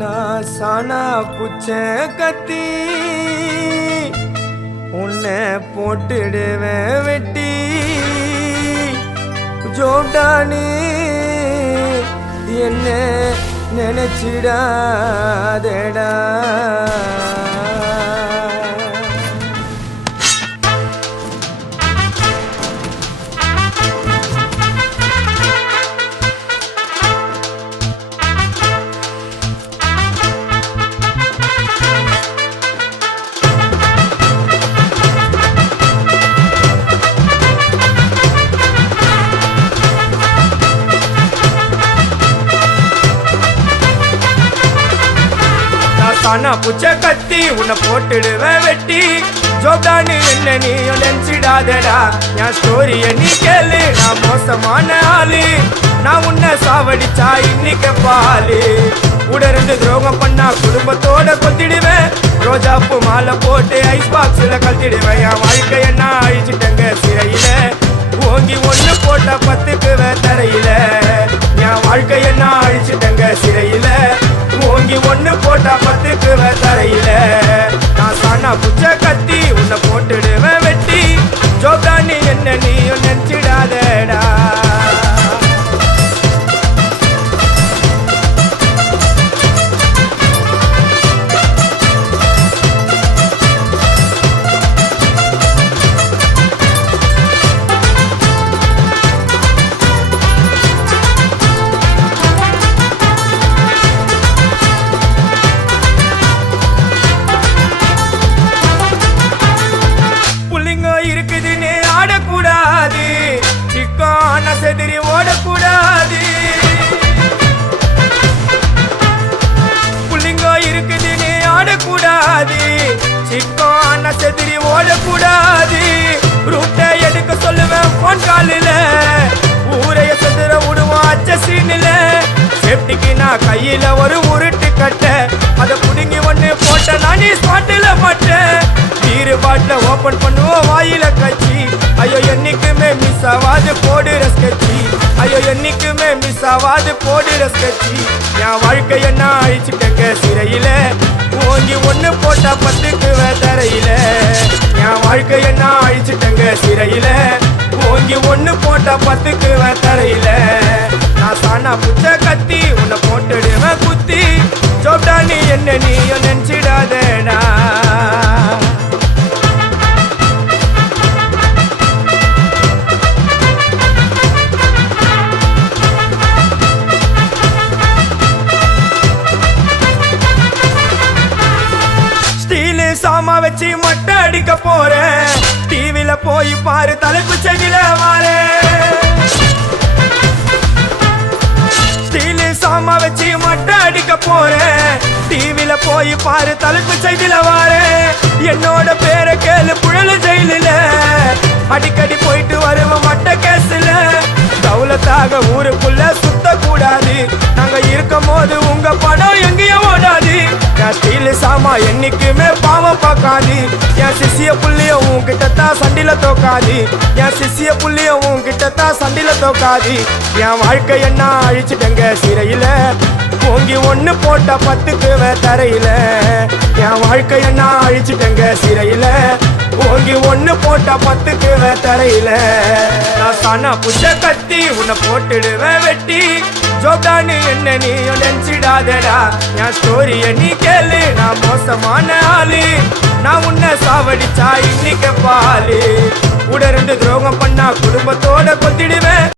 நான் சானா புச்ச கத்தி உன்னை போட்டுடுவேன் வெட்டி ஜோடானி என்ன நினைச்சிடாதடா. சானா புச்ச கத்தி உன்னை போட்டுடுவேன் வெட்டி ஜோப்டானு என்ன நீயும் நினைச்சிடாதடா. என் ஸ்டோரிய நீ கேளு, நான் மோசமான ஆளு. நான் உன்னை சாவடிச்சா இன்னைக்கு பாலு. உடருந்து துரோகம் பண்ணா குடும்பத்தோட கொத்திடுவேன். ரோஜாப்பு மாலை போட்டு ஐஸ் பாக்ஸ்ல கழட்டிடுவேன். என் வாழ்க்கைய நான் அழிச்சிட்டேங்க சிறையில. ஓங்கி ஒண்ணு போட்ட பத்துக்குவேன் தரையில. என் வாழ்க்கைய நான் அழிச்சிட்டேங்க சிறையில. ஓங்கி ஒண்ணு போட்டா பத்துக்குவேன் தரையில. நான் சானா புச்ச கத்தி உன்னை போட்டுடுவேன் வெட்டி ஜோப்டானி என்ன நீயும் நினைச்சிடாதடா. இருக்குதுன்னு ஆடக்கூடாது, சிக்கான செதிரி ஓடக்கூடாது. புள்ளிங்க இருக்குதுன்னு ஆடக்கூடாது, சிக்கான செதிரி ஓடக்கூடாது. ரூட்டை எடுக்க சொல்லுவேன் போன் காலில, ஊரைய செதுற விடுவோம் அச்ச சீனில. சேஃப்டிக்கு நான் கையில ஒரு உருட்டு கட்ட, அதை புடுங்கி ஒண்ணு போட்ட நானே ஸ்பாட்டில மாட்டேன். பீரு பாட்டில ஓபன் பண்ணுவோம் வாயில கட்சி. ஐயோ என்னைக்குமே மிஸ் ஆவாது போடுற ஸ்கெட்சி. ஐயோ என்னைக்குமே மிஸ் ஆவாது போடுற ஸ்கெட்சி. என் வாழ்க்கைய நான் அழிச்சிட்டேங்க சிறையில. ஓங்கி ஒண்ணு போட்டா பத்துக்குவேன் தரையில. என் வாழ்க்கைய நான் அழிச்சிட்டேங்க சிறையில. ஓங்கி ஒண்ணு போட்டா பத்துக்குவேன் தரையில. நான் சானா புச்ச கத்தி உன்னை போட்டுடுவேன் குத்தி ஜோப்டானி என்ன நீயும் நினைச்சிடாதடா. சாமா வச்சு மட்டை அடிக்க போறேன். டிவில போய் பாரு தலைப்பு செடியில வாரேன். ஸ்டீலு சாமா வச்சு மட்டை அடிக்க போறேன். டிவில போய் பாரு தலைப்பு செடியில வாரேன். என்னோட பேரை கேளு புழல ஜெயிலில. அடிக்கடி போயிட்டு வருவோம் மட்ட கேஸ்ல. தௌலத்தாக ஊருக்குள்ள சுத்த கூடாது. நாங்க இருக்கும் போது உங்க படம் எங்கேயும் ஓடாது. என் ஸ்டீலு சாமா என்னைக்குமே பாவம் பார்க்காது. என் சிசிய புள்ளிய உன்கிட்டத்தான் சண்டில தோக்காது. என் சிசிய புள்ளிய உன்கிட்டத்தான் சண்டில தோக்காது. என் வாழ்க்கைய நான் அழிச்சிட்டேங்க சிறையில. ஓங்கி ஒண்ணு போட்டா பத்துக்குவேன் தரையில. என் வாழ்க்கைய நான் அழிச்சிட்டேங்க சிறையில. ஓங்கி ஒண்ணு போட்டா பத்துக்குவேன் தரையில. நான் சானா புச்ச கத்தி உன்னை போட்டுடுவேன் வெட்டி ஜோப்டானு என்ன நீயும் நினைச்சிடாதடா. என் ஸ்டோரிய நீ கேளு, நான் மோசமான ஆளு. நான் உன்னை சாவடிச்சா இன்னைக்கு பாலு. உடருந்து துரோகம் பண்ணா குடும்பத்தோட கொத்திடுவேன்.